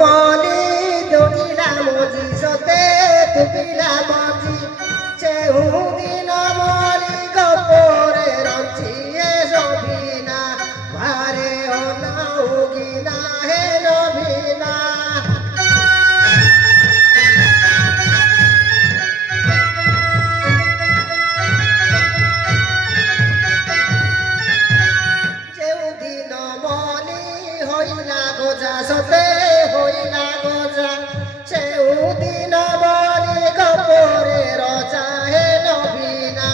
মলি দৌড়িলা মজি সতে তুপিলা মজি চেউদিন মলি গপরে রঞ্চিয়ে সবিনা ভারে অনাউগিনা হে নভিনা চেউদিন মলি হইলা গোজা সতে হইলা গোজা চেউদিন মলি গপরে রজা হে নভিনা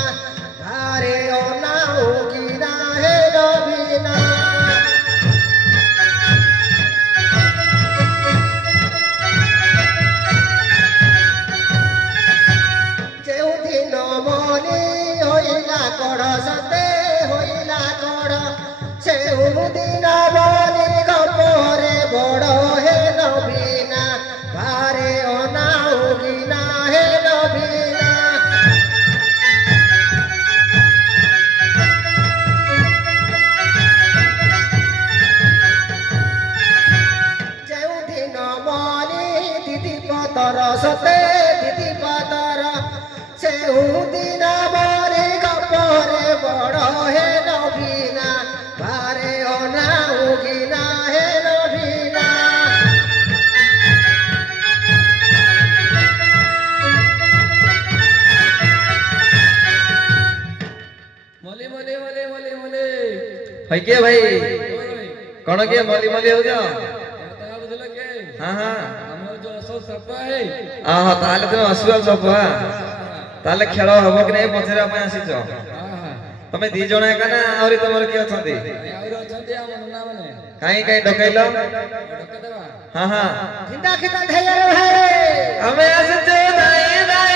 ভারে অনাউগিনা হে নভিনা চেউদিন মলি হইলা কড় সতে হইলা কড় চেউদিন মলি গপরে বড় হে নভিনা ভারে অনাউগিনা হে নভিনা চেউদিন মলি দিদি পতর সতে দিদি পতর চেউদিন মলি গপরে বড় হে নভিনা ভারে অনাউগিনা হে নভিনা মলি মলি মলি মলি মলি ভাই কে ভাই কোন কে মলি মলি হউছ কথা বুঝলে কে হ্যাঁ হ্যাঁ আমার যে অসল সপা হে তাহলে তুমি আসুয়াল সব তাহলে খেল হব কি নাই পଚାରିବା ପାଇଁ ଆସିଛ ତମେ ଦି ଜଣ ଏକା ନା ଆହୁରି ତମର କିଏ ଅଛନ୍ତି ଆହୁରି ଅଛନ୍ତି ଆମ ନନା ମାନେ କାହିଁ କାହିଁ ଡକେଇଲ ଡକେଇଦେବା ହଁ ହଁ ଖିନ୍ଦା ଖିନ୍ଦା ଢେଇରେ ଭାଇ ଆମେ ଆସିଛୁ ନାଇଁ ନାଇଁ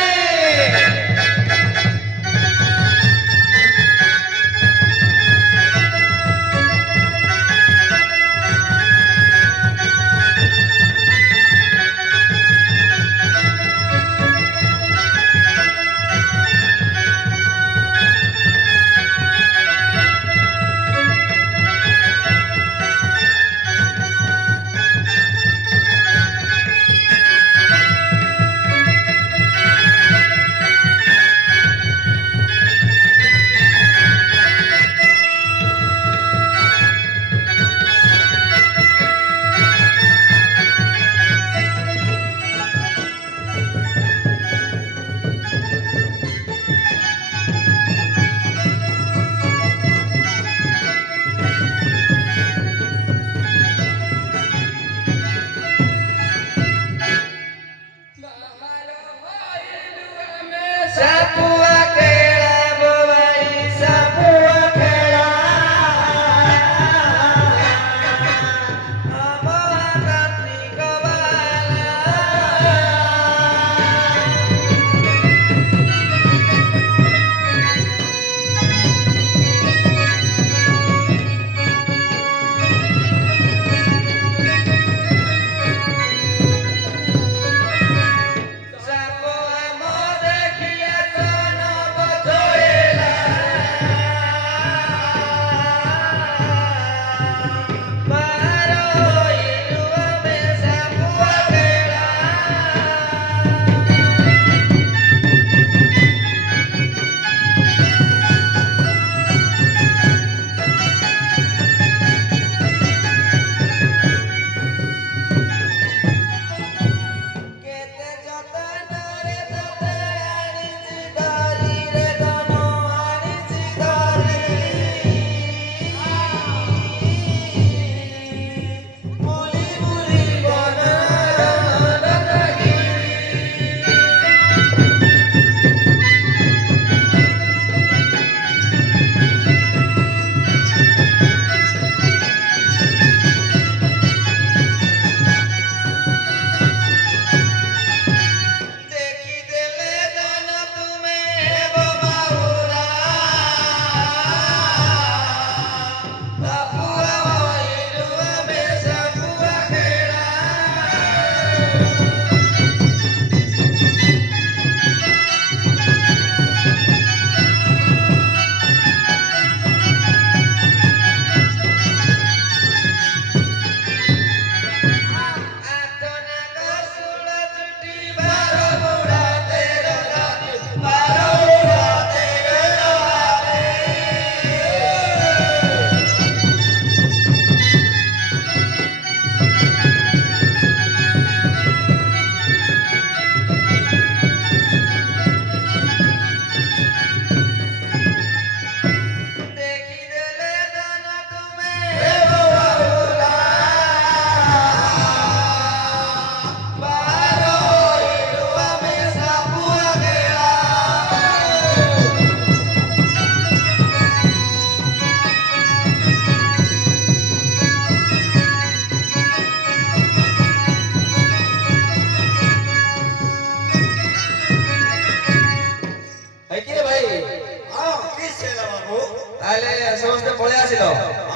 ଆସିଲ?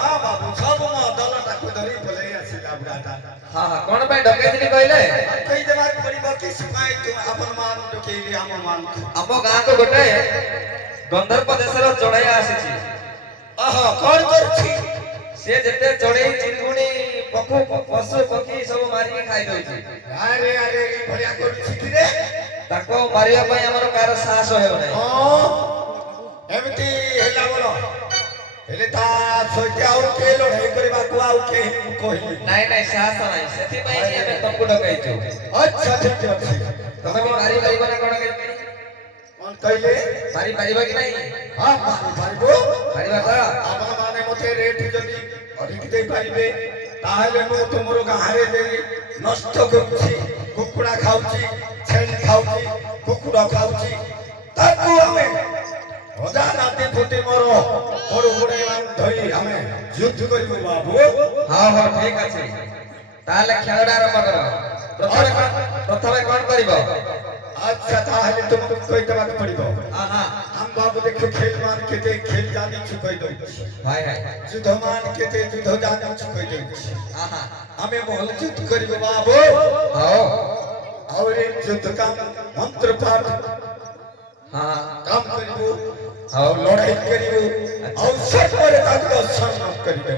ହଁ ବାବୁ ସବୁ ମୋ ଦଳଟାକୁ ଧରି ପଳେଇ ଆସିଲା ବୁଢ଼ାଟା। ହଁ ହଁ କଣ ପାଇଁ ଡକେଇଥିଲି କହିଲେ? କହିଦେବାକୁ ପଡ଼ିବ କିଛି ପାଇଁ ତୁମେ ଆପଣ ମାନ ଡକେଇଲି ଆମ ମାନଙ୍କୁ। ଆମ ଗାଁକୁ ଗୋଟେ ଗନ୍ଧର୍ପ ଦେଶର ଚଢେଇ ଆସିଛି। ଓହୋ କଣ କରୁଛି? ସେ ଯେତେ ଚଢେଇ ଚିଙ୍ଗୁଡି ପଶୁ ପକ୍ଷୀ ସବୁ ମାରିକି ଖାଇ ଦଉଛି। ଆରେ ଆରେ ଏଇ ଭଳିଆ କରୁଛି କିରେ? ତାକୁ ମାରିବା ପାଇଁ ଆମର କାହାର ସାହସ ହେଉନାହିଁ। ହଁ ଏମିତି ହେଲା ବୋଲ ହେଲେ ତା ସହିତ ଆଉ କିଏ ଲଢ଼େଇ କରିବାକୁ ଆଉ କେହି ମୁଁ କହିଲି। ନାଇଁ ନାଇଁ ସାହସ ନାହିଁ, ସେଥିପାଇଁ ଆମେ ତମକୁ ଡକେଇଛୁ। ଆଚ୍ଛା ଠିକ ଅଛି। ତମେ ବି ମାରି ପାରିବ ନା କଣ କେମିତି? କଣ କହିଲେ? ମାରି ପାରିବ କି ନାହିଁ? ହଁ ମାରିପାରିବୁ। ପାରିବା ତ? ଆପଣ ମାନେ ମତେ ରେଟ୍ ଯଦି ଅଧିକ ଦେଇପାରିବେ ତାହେଲେ ମୁଁ ତୁମର ଗାଁରେ ଦେଇ ନଷ୍ଟ କରୁଛି, କୁକୁଡ଼ା ଖାଉଛି, ଛେଳି ଖାଉଛି, କୁକୁଡ଼ା ଖାଉଛି, ତାକୁ ଆମେ ଅଜା ନାତି ଫୁଟି ମୋର ବଡ ବଡ ଧରି ଆମେ ଯୁଦ୍ଧ କରିବୁ ବାବୁ। ହଁ ହଁ ଠିକ ଅଛି, ତାହେଲେ ଖେଳଟା ଆରମ୍ଭ କର। ପ୍ରଥମେ କଣ କରିବ? আচ্ছা তাহলে তোমাকে কইদেବାକୁ পড়িব। আহা আম বাবু দেখো খেল মান কেতে খেল জানিছু কই দউছি। ভাই ভাই যুদ্ধ মান কেতে যুদ্ধ জানিছু কই দউছি। আহা আমি বল যুদ্ধ করিব বাবু। হও और युद्ध का मंत्र पाठ हाँ काम करिबो हओ और लड़ाई करिबो और सब पर तक दर्शन करिबो।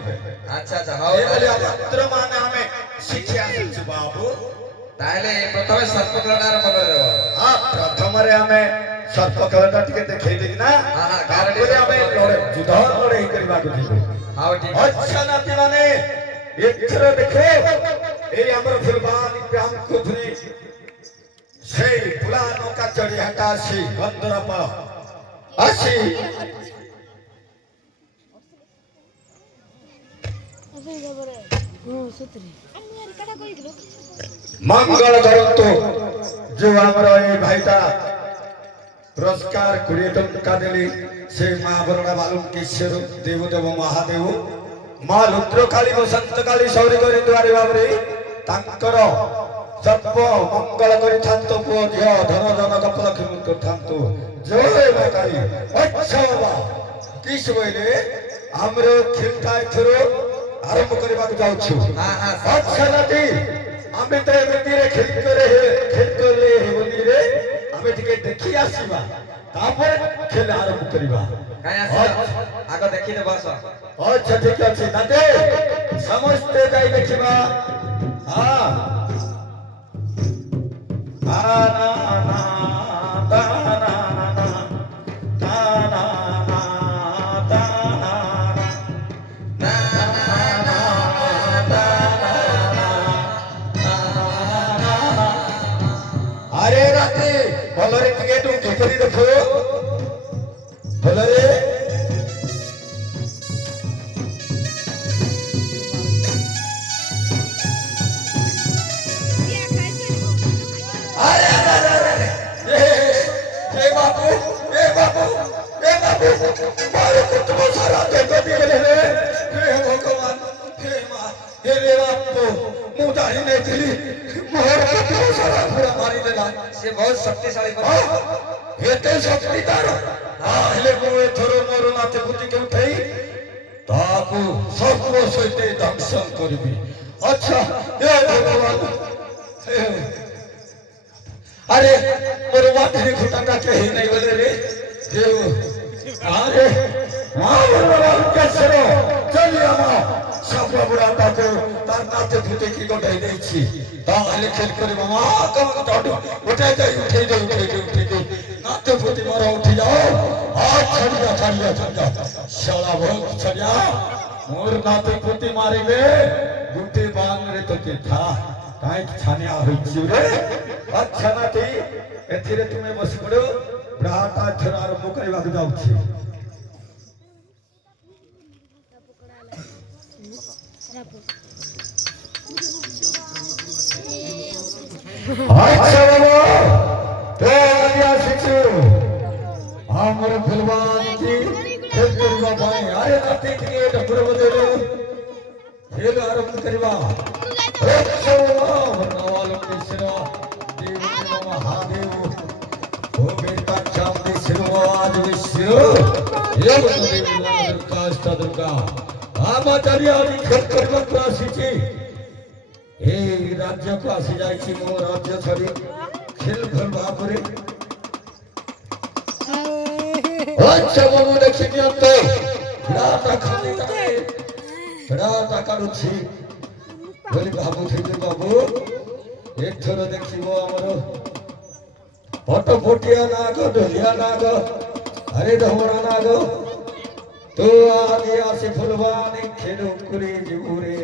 अच्छा अच्छा हओ ये वाले मंत्र माने हमें शिक्षा दिछु बाबू। তাহলে প্রথমে সর্প খেলাটা আরম্ভ করে দেব। हां प्रथमरे हमें सर्प खेलटा टिके देखै देबी ना। हां हां तारपरे हमें लड़े युद्ध लड़ाई करबाको दिबो। हां ठीक अच्छा नाती माने एथरो देखो ए हमर फुलबान ग्राम कुधनी সেই পুরা নৌকা চড়ি হাঁটা আসি গন্ধরপ আসি মঙ্গল করন্তু যে আমার এই ভাইটা পুরস্কার 20 টঙ্কা দেলি সেই মা বরণা বালুকেশ্বর দেবদেব মহাদেব মা রুদ্রকালী বসন্ত কালী সৌরি করে দুয়ারে বাবরে তাঙ্কর সর্ব মঙ্গল করে থাকতো পুয় ঝিও ধন জনক লক্ষ্মী করথান্তু জয় মা কালী। আচ্ছা বাবা কিস বইলে আমরা খেলটা এথর আরম্ভ করিବାକୁ যাচ্ছু। হ্যাঁ হ্যাঁ আচ্ছা নাতি আমি তো এমতিরে খেল করলে হেবনিরে আমি টিকে দেখি আসিবা তারপরে খেল আরম্ভ করিবা। কাই আসিল আগে দেখি দেব আস। আচ্ছা ঠিক আছে নাতি সমস্ত যাই দেখিবা। হ্যাঁ আরে রাতে ভলরে টিকে টুকি করে দেখো ভলরে। मारे कुटुंब सारा देखो दिखले रे हे भगवान हे मां हे रे बापू मु जानी नहीं थी मोर कुटुंब सारा पूरा मारी देला। সে বহুত শক্তিশালী বল। एते शक्ति तार हेले को थरो मोर नाते बुद्धि के उठाई ताकू सब सहित दंशन करबी। अच्छा हे भगवान अरे मोर बात रे खुटाटा के ही नहीं बोले रे हे अरे मां भगवान केसरो चलिया मां सब बुढ़ा ताको तार नाते फुटे की गोटाई देछि ताले खेल करे मां कम टाडू उठाई दे नाते फुटे मारा उठी जाओ आज छड़िया शाला बहुत छड़िया मोर नाते फुटे मारिबे गुटे बांग रे तो के था काई छानिया होइछि रे। अच्छा नाती एथिरे तुमे बस पड़ो बुढ़ाटा थरा आरंभ करबाक जाउछि। अच्छा बाबा ते आलिया शिक्षु हमर फुलवान की खेल करबा भाई अरे नाती के डबर बदले खेल आरंभ करबा। अच्छा नवालो कृष्ण देव महादेव ओ बेटा चांदी सिरवाज विश्व ये बदले दुर्गा ଆମଚାରୀ ଆଜି ଖେଳ କରିବାକୁ ଆସିଛି এই রাজ্যକୁ ଆସି ଯାଇଛି ମୋ ରାଜ୍ୟ ଛାଡ଼ି ଖେଳ ଭଲ ଭାବରେ ଆଚ୍ଛା ବାବୁ ଦେଖି ନିଅନ୍ତୁ ରାତା କାଢୁଛି ବୋଲି ଭାବୁଥିଲି ବାବୁ ଏଥର ଦେଖିବ ଆମର ପଟପଟିଆ ନାଗ ଢୋଲିଆ ନାଗ ଆରେ ଢମଣା ନାଗ ତୁ ଆଜି ଆସି ଫୁଲବାଣୀ ଖେଳ କରି ଯିବୁ ରେ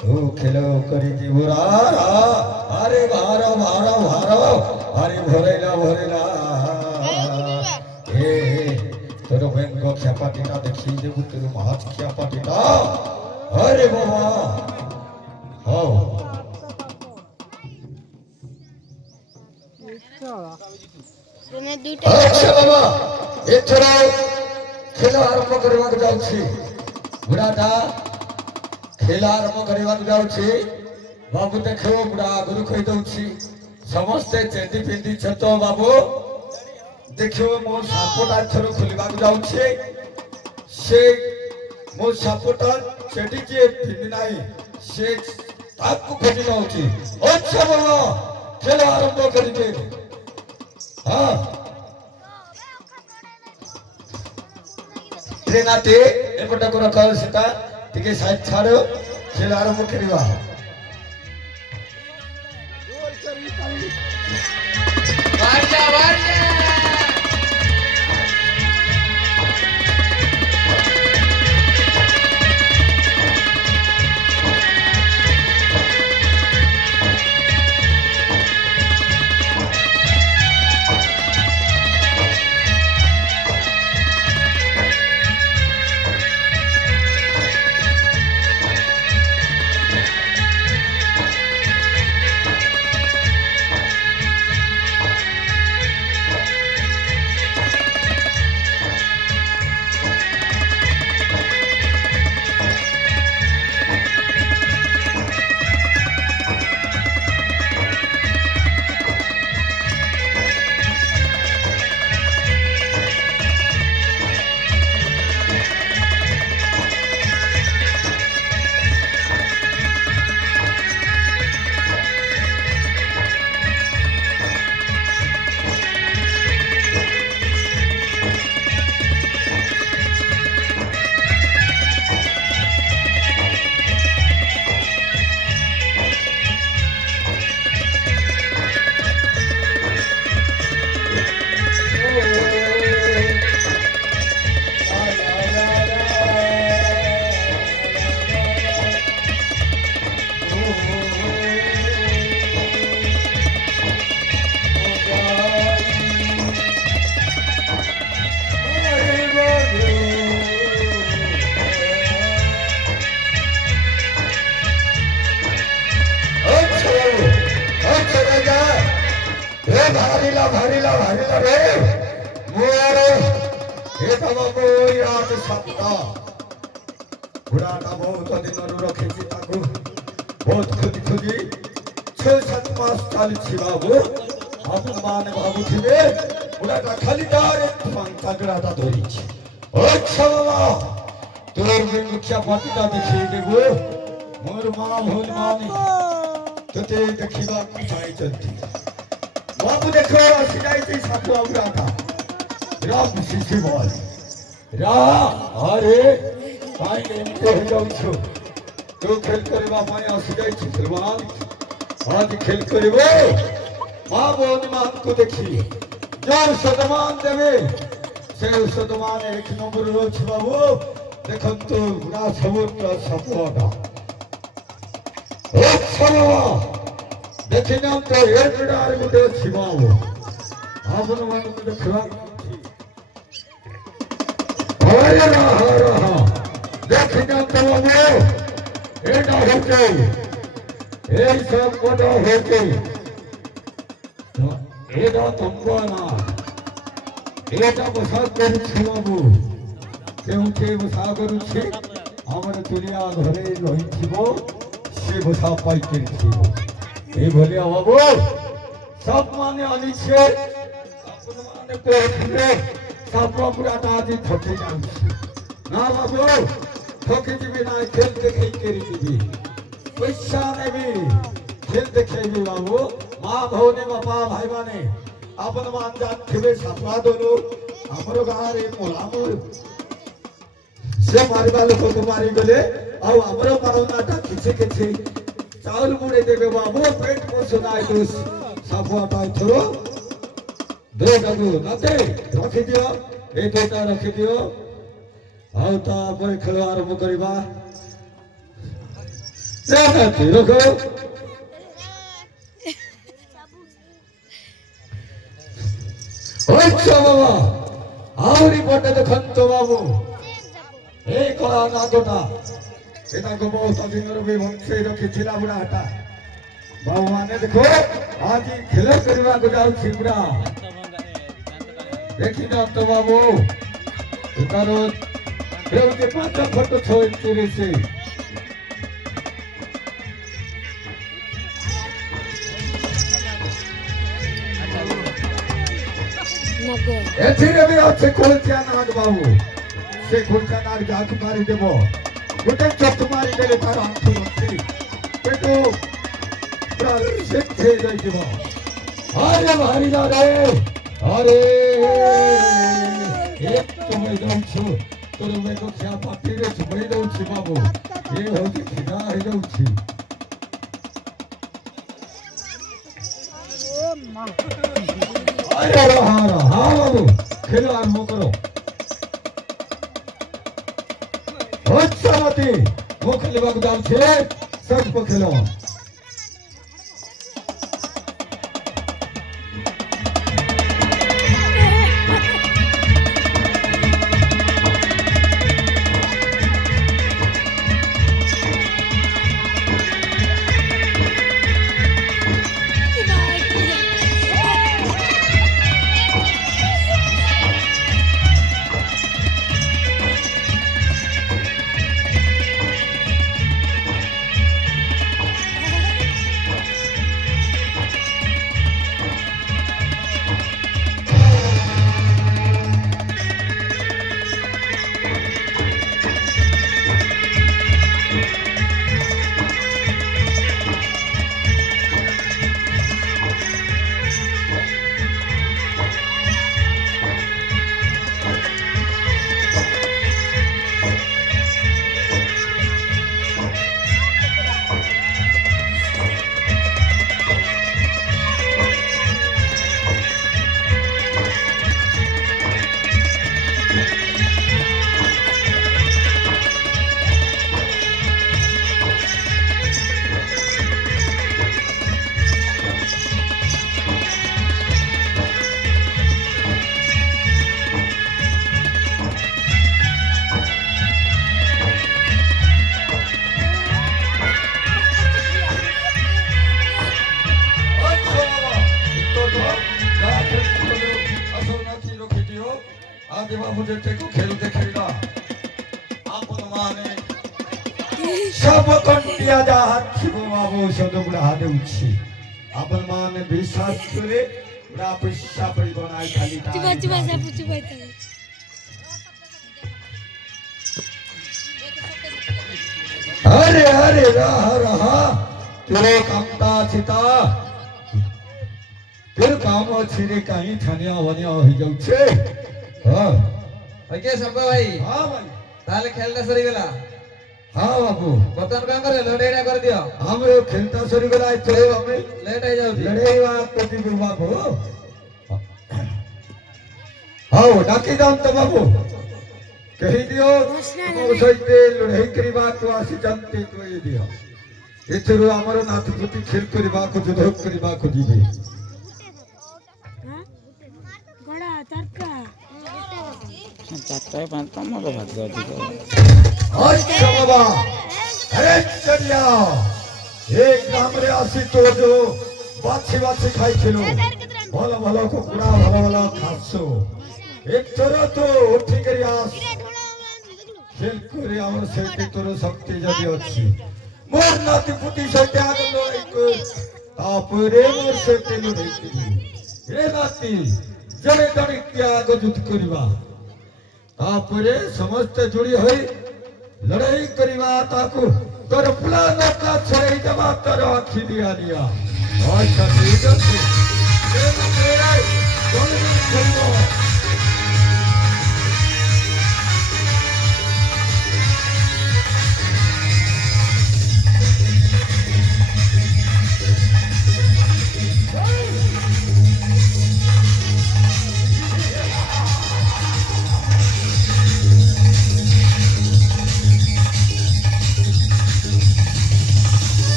ତୁ ଖେଳ କରି ଯିବୁ ଆରେ ଭାର ଭାର ଭାର ଆରେ ଭରେଲା ଏ তোর ব্যঙ্গ খ্যাপাটিটা দেখিয়ে দেবো তোর মাছ খ্যাপাটিটা আরে বাবা হও আচ্ছা বাবা এথর খেলা আরম্ভ କରିବାକୁ যাଉଛି ବୁଢ଼ାଟା ଖେଳ ଆରମ୍ଭ କରିବାକୁ ଯାଉଛି ବାବୁ ଦେଖିବ ବୁଢ଼ା ଆଗରୁ କହିଦଉଛି ସମସ୍ତେ ଚେଣ୍ଡି ପିନ୍ଧିଛ ତ ବାବୁ ଦେଖିବ ମୋ ସାପଟା ଏଥର ଖୋଲିବାକୁ ଯାଉଛି ସେ ମୋ ସାପଟା ସେଠି ଯିଏ ପିନ୍ଧି ନାହିଁ ସେ ତାକୁ ଖୋଜି ଯାଉଛି ଆଚ୍ଛା ବାବା ଖେଳ ଆରମ୍ଭ କରିବେ ହଁ ଟ୍ରେନାଟେ ଏପଟକୁ ରଖ ସେଟା ଟିକେ ସାଇଡ୍ ଛାଡ଼ ଖେଳ ଆରମ୍ଭ କରିବା वार्या वार्या ভারিলা রে মোরে হে তমকো রাত সপ্তা বুড়াটা বহুত দিনରୁ ରଖିଛି ତାକୁ ବହୁତ ଖୋଜି 6-7 ମାସ ଚାଲିଛି ବାବୁ ଆପଣମାନେ ଭାବୁଥିବେ ବୁଢାଟା ଖାଲି ଡାଇରେକ୍ଟ ଚାଗଡ଼ାଟା ଧରିଛି ଆଚ୍ଛା ବାବା ତୋର ବି ମୁଖିଆ ପାଟିଟା ଦେଖେଇ ଦେବୁ ମୋର ମା ଭଉଣୀ ମାନେ ତୋତେ ଦେଖିବାକୁ ଚାହିଁଛନ୍ତି बाबू देखो सिलाई सापुआ बुढ़ाटा राम शिशि बोल रा अरे काई एमते हो जाऊ छो तो खेल करबा पाए आसिलाई छी फिलवाल आज खेल करबो मां बोन मान को देखी जो सदमान देवे से सदमान एक नंबर रो छ बाबू देखन तो बुढ़ा सबुटा सापुआटा एक सवा देखिना तो एडडार गुटे छिबाओ आपन मन गुटे खरा अरे रहा देखिना तो वो एडा होके ए सब बड़ा होके एडा तुमको ना एडा बसा कर छिबाबू केउते बसा करू छी हमर दुनिया घरे रही छिबो से बसा पाई के छिबो এই বলে বাবু সব মানে আনিছে আপন মানে কোথায় সাপড়া পুরাটা আজ ধরতে যাচ্ছে না বাবু ঠকে দিবি না খেল দেখেই কেড়ে দিবি পয়সা নেবি খেল দেখেবি বাবু মা ভଉଣୀ ବାପା ଭାଇମାନେ ଆପଣମାନେ ଜାଣିଥିବେ ସାପାଦରୁ ଆମର ଗାଁରେ ମୋଲାମୁର ସେ ମାରିବା ଲୋକକୁ ମାରିଗଲେ ଆଉ ଆମର ପାଉନାଟା କିଛି କିଛି ଚାଉଳ ବୁଡ଼େଇ ଦେବେ ବାବୁ ପେଟ ପୋଷୁ ନାହିଁ ଦୋଷ ସାପୁଆଟା ଏଥର ଦୁଇଟାକୁ ନାତେ ରଖିଦିଅ ଏଇ ଦୁଇଟା ରଖିଦିଅ ଆଉ ତାପରେ ଖେଳ ଆରମ୍ଭ କରିବା ରଖ ବାବା ଆହୁରି ପଟେ ଦେଖନ୍ତୁ ବାବୁ এই কলা নাগটা এটাকে বহুত দিনের भी বংশে রখিছিলা বুড়া হাটা বাবু মানে দেখো আজ খেল କରିବାକୁ যাଉଛି বুড়ା ଦେଖିନ ତ ବାବୁ ତାର ହେଉଛି 5 ଫୁଟ 6 ଇଞ୍ଚ ସେ ଏଥିରେ ବି ଅଛି କୋଳଚିଆ ନାଗ ବାବୁ ସେ କୋଳଚିଆ ନାଗ ଯାହାକୁ ମାରିଦେବ ଗୋଟେ ଚଟ ମାରିଦେଲେ ତାର ଆଣ୍ଠୁ ଅଛି ପେଟ ପୁରା ସେକ୍ ହେଇଯାଇଥିବ ଆରେ ବାହାରିଲା ରେ ଆରେ ତୁମେ ଯାଉଛୁ ତୋର ମେଘ ଖିଆ ପାଟିରେ ଚୁବେଇ ଦଉଛି ବାବୁ ଏ ହଉଛି ଖିଡ଼ା ହେଇଯାଉଛି ଆରେ ହଁ ବାବୁ ଖେଳ ଆରମ୍ଭ କର ମତି ମୁଁ ଖେଳିବାକୁ ଯାଉଛି ସର୍ପ ଖେଳ आगे बाबू जेते को खेलते खेला आपन माने सब कंटिया जा हाथी बाबू सद बुढ़ा हादे उछि आपन माने विश्वास करे बुढ़ा पैसा पड़ी बनाई खाली चुपा चुपा सब चुपा अरे अरे रहा तेरे कामता चिता फिर काम अछि रे कहीं छनिया वनिया हो जाउ छे हां ओके संपा भाई हां भाई ताले खेलना सरी गेला हां बाबू बतन काम करे लड़ेड़ा कर दियो हमरे खेलता सरी गेला थे हमें लेट हो जाउती लड़ेवा कोती बाबू हां डाकी दाम तो बाबू कहि दियो मोर सहिते लड़ाई करबा तो आसी जानते कहि दियो एथरो हमर नाथपुती खेल करबा को युद्ध करबा को दिबे गड़ा तरका चारटा पांचटा मोर भाग्य अधिक अच्छा बाबा अरे चलिया एक ग्राम रे आसी तो जो बाछी बाछी खाई खिलो भलो भलो कुकुड़ा भलो भलो खासो एक तोरो तो उठी करी आस खेल करे हमर सेते तोरो शक्ति जदी अछि मोर नाती पुती सेते आगलो एक तापरे मोर सेते नो देखि रे नाती जने तणी त्याग युद्ध करबा ତାପରେ ସମସ୍ତେ ଯୋଡ଼ି ହୋଇ ଲଢ଼େଇ କରିବା ତାକୁ ତୋର ପୁଲା ନକା ଛଡ଼େଇ ଦେବା ତୋର ଆଖି ଦିଆ ନିଆ ଆଚ୍ଛା ଠିକ ଅଛି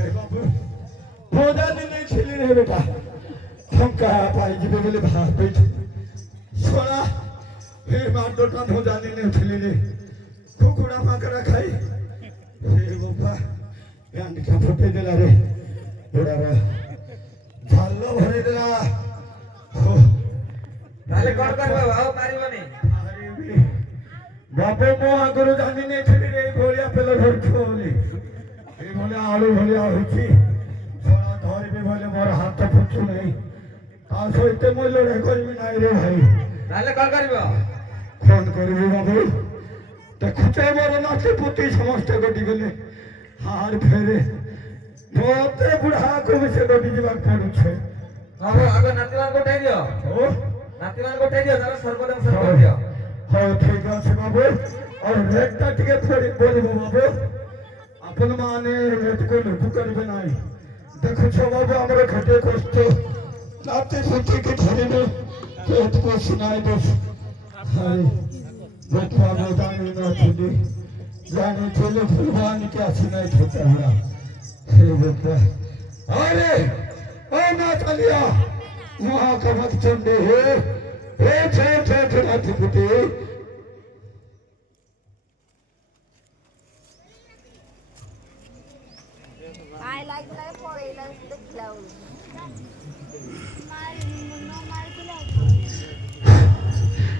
हे बाबू भोजा दिने छिली रे बेटा ठंका पाई जिबे बोले भात छोड़ा हे माटोटा भोजा दिने छिली रे कुकुड़ा माकड़ा खाई हे बाबा यांड का फुटे देला रे बड़ा रे झालो भरे देला हो তাহলে কোন করবে বাবা পারিবনি বাপে মো আগরে জানি নে ছিলি রে ভলিয়া পেলে ধরছলি এই বলে আলু ভলিয়া হইছি সোনা ধরবে বলে মোর হাত ফুটু নাই তা সইতে মই লড়াই করবি নাই রে ভাই তাহলে কোন করব ফোন করবি বাবু দেখুতে বড় নাচে পুতি সমস্ত গটি গলে হার ফেরে মতে বুড়া কবে সে গটি যাবার পড়ুছে বাবু আগে নাতিমান কোটাই দিও ও নাতিমান কোটাই দিও তাহলে সর্বদংশন করে দিও হ্যাঁ ঠিক আছে বাবু আর রেটটা টিকে ফেরি বলবো বাবু আপন মানে রেট কো লুকু করবে নাই দেখুছ বাবু আমরা খেটে কষ্ট নাতি ফুটি কে ধরিবে পেট কো শুনাই দোস হাই বেটা বেদানি না ছিলি জানি ছেলে ফুলবান কে আসি নাই খেতে হারা হে বেটা আরে ও না চালিয়া মহাকবত চন্ডে হে হে নাতি ফুটি I like for I like the cloud.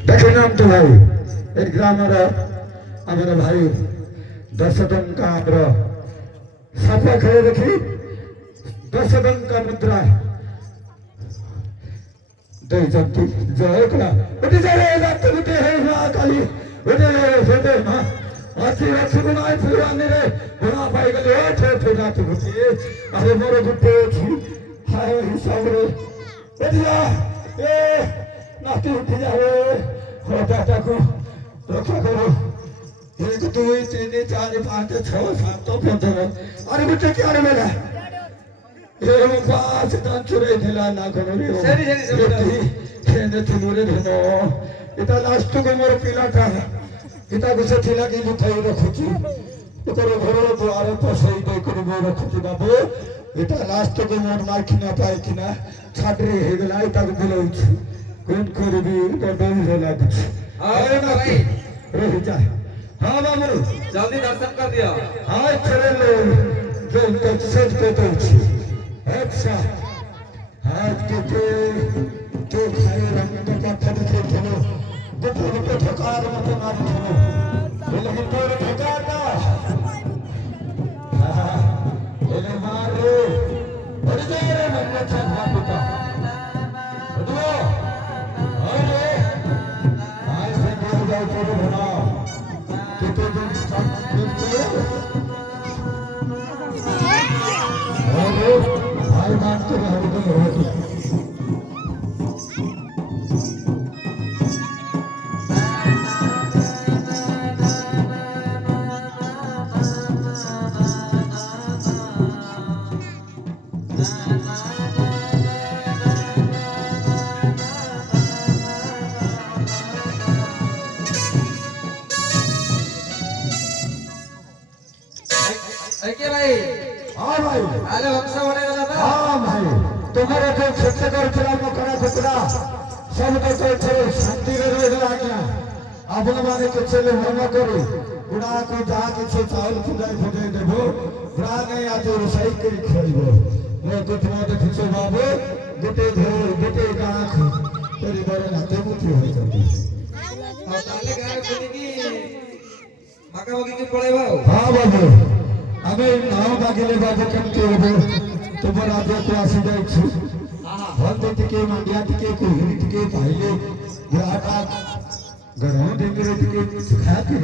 দেখে নাম তো ভাই এই গ্রামের আমার ভাই 10 টঙ্কা আমরা সাফা খেয়ে দেখি 10 টঙ্কা মুদ্রা দেই জন্তি জয় কলা ওটি যারে রাত গুটে হে মা কালী ওটি ফেটে মা আছি রসগুনাই ফুলানি রে গোনা পাই গেলে ঠে রাত গুটে আরে মোর গুটে ছি হায় হিসাব রে এদিয়া এ নাতি উঠে যাবে হঠাৎ রক্ষা করো 1 2 3 4 5 6 7 15 আরে গুটে কি আরে মেলা এ পাঁচ দান চুরে দিলা না কোনো রে সরি সরি খেনে তুমরে ধনো এটা লাস্ট কো মোর পিলাটা এটা গুছে থিলা কি মুঠাই রাখুছি তোর ঘর দ্বার পছই দে করি মোর রাখুছি বাবু এটা লাস্ট কো মোর মার কিনা পাই কিনা ছাড়রে হে গলা এটা বলউছি কোন করবি বড় হলা দিছি আরে না ভাই রহি যা हां बाबू জলদি দর্শন কর দিও हाय चले लो जो तक सच कहते छी अच्छा हाथ के जो खाए रंग तो का ठके ठनो गुप्त गुप्त ठकार मत मार ठनो बोले कि तोर ठकार ना बोले मार रे अरे जे रे मन छा पुता दो अरे आज से बोल जाओ छोड़ो बना तो जो सब अरे भाई मान तो हर दिन होती একে ভাই हाँ भाई আলে বংশ বড় গেল তো हाँ भाई तुम्हारे जो शिक्षा कर चला मकरा खुतरा सब तो चले शांति रे रह गया अपन माने के चले होना करो गुड़ा को जा के छे चावल खुदाई खुदाई देबो गुड़ा नहीं आज रसोई करी खइबो मैं कुछ मत खिचो बाबू गुटे धोर गुटे गाख तेरी बड़े हाथे मुठी हो जाती তাহলে গায়ে বলি কি মাকামাকি কি পড়াইবা हाँ बाबू अबे नाव बागिले बाबू केमती होबो तुम्हार आगे तो आसी जाई छी हल देके मांडिया के कोहिरी के पाइले बुढ़ाटा गरम देंगे रे के खाते